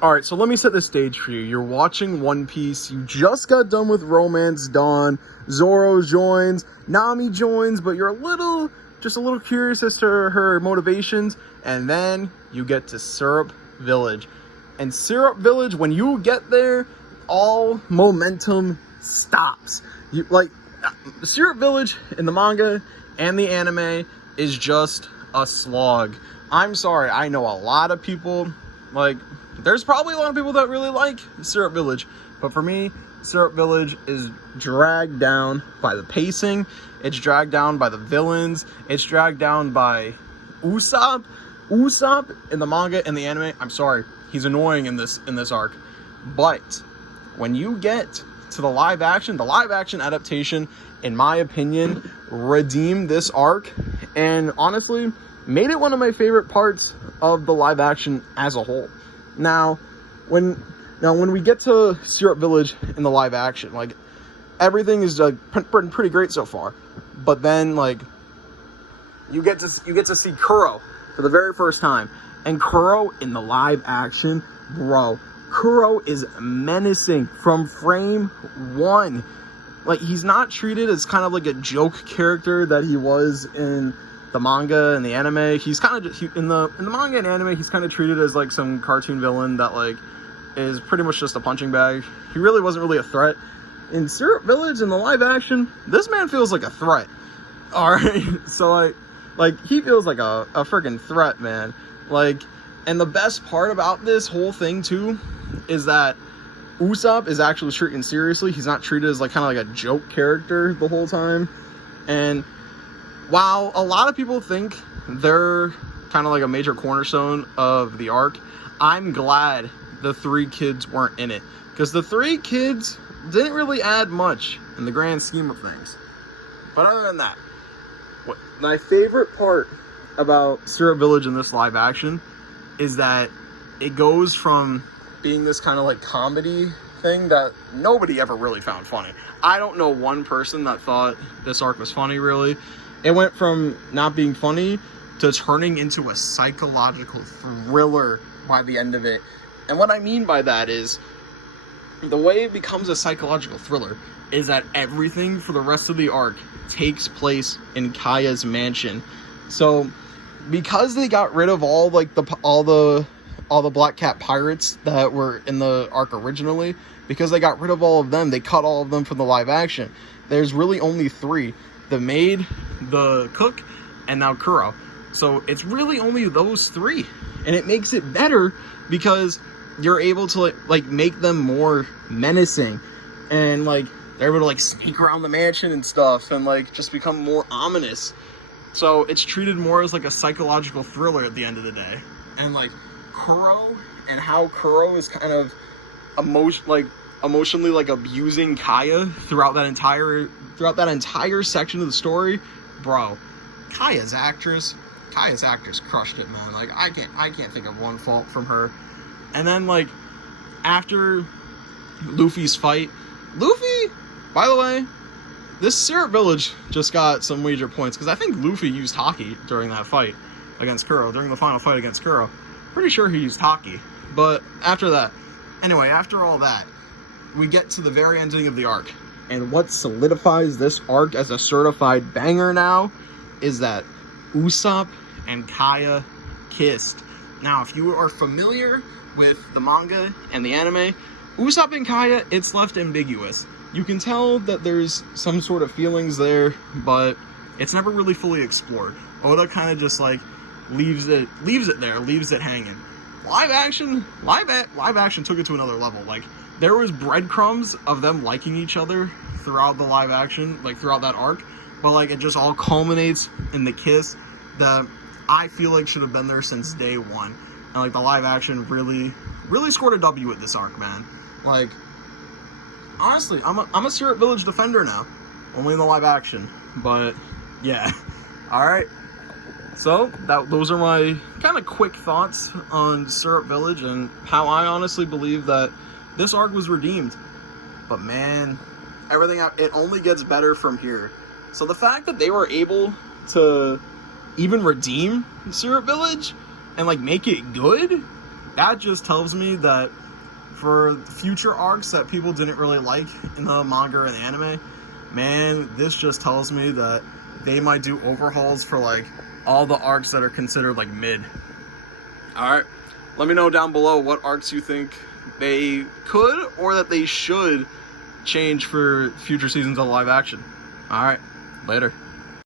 All right, so let me set the stage for you. You're watching One Piece. You just got done with Romance Dawn. Zoro joins, Nami joins, but you're just a little curious as to her motivations. And then you get to Syrup Village. And Syrup Village, when you get there, all momentum stops. Syrup Village in the manga and the anime is just a slog. I'm sorry, I know a lot of people, there's probably a lot of people that really like Syrup Village, but for me, Syrup Village is dragged down by the pacing, it's dragged down by the villains, it's dragged down by Usopp. Usopp in the manga and the anime, I'm sorry, he's annoying in this arc. But when you get to the live action adaptation, in my opinion, redeemed this arc and honestly made it one of my favorite parts of the live action as a whole. Now when we get to Syrup Village in the live action, everything is pretty great so far. But then you get to see Kuro for the very first time, and Kuro in the live action, bro, Kuro is menacing from frame one. He's not treated as kind of like a joke character that he was in the manga and the anime. He's kind of in the manga and anime, he's kind of treated as some cartoon villain that is pretty much just a punching bag. He really wasn't really a threat. In Syrup Village in the live action, this man feels like a threat. All right, so he feels like a freaking threat, man. And the best part about this whole thing too is that Usopp is actually treated seriously. He's not treated as kind of like a joke character the whole time. And while a lot of people think they're kind of like a major cornerstone of the arc, I'm glad the three kids weren't in it, because the three kids didn't really add much in the grand scheme of things. But other than that, my favorite part about Syrup Village in this live action is that it goes from being this kind of comedy thing that nobody ever really found funny. I don't know one person that thought this arc was funny, really. It went from not being funny to turning into a psychological thriller by the end of it. And what I mean by that is, the way it becomes a psychological thriller is that everything for the rest of the arc takes place in Kaya's mansion. So, because they got rid of all the Black Cat pirates that were in the arc originally, because they got rid of all of them, they cut all of them from the live action. There's really only three: the maid, the cook, and now Kuro. So it's really only those three, and it makes it better because you're able to make them more menacing, and they're able to sneak around the mansion and stuff, and just become more ominous. So it's treated more as a psychological thriller at the end of the day. And Kuro, and how Kuro is kind of emotionally abusing Kaya throughout that entire section of the story, bro. Kaya's actress crushed it, man. I can't think of one fault from her. And then after Luffy's fight, by the way, this Syrup Village just got some major points, because I think Luffy used Haki during that fight against Kuro, during the final fight against Kuro. Pretty sure he used Haki. But after all that, we get to the very ending of the arc. And what solidifies this arc as a certified banger now is that Usopp and Kaya kissed. Now, if you are familiar with the manga and the anime, Usopp and Kaya, it's left ambiguous. You can tell that there's some sort of feelings there, but it's never really fully explored. Oda kind of just leaves it there, leaves it hanging. Live action took it to another level. There was breadcrumbs of them liking each other throughout the live action, throughout that arc, but it just all culminates in the kiss that I feel should have been there since day one. And the live action really scored a W with this arc, man. Honestly, I'm a Syrup Village defender now, only in the live action. But yeah, all right. So those are my kind of quick thoughts on Syrup Village and how I honestly believe that this arc was redeemed. But man, it only gets better from here. So the fact that they were able to even redeem Syrup Village and make it good, that just tells me that for future arcs that people didn't really like in the manga and anime, man, this just tells me that they might do overhauls for like all the arcs that are considered like mid. All right, let me know down below what arcs you think they could or that they should change for future seasons of live action. All right, later.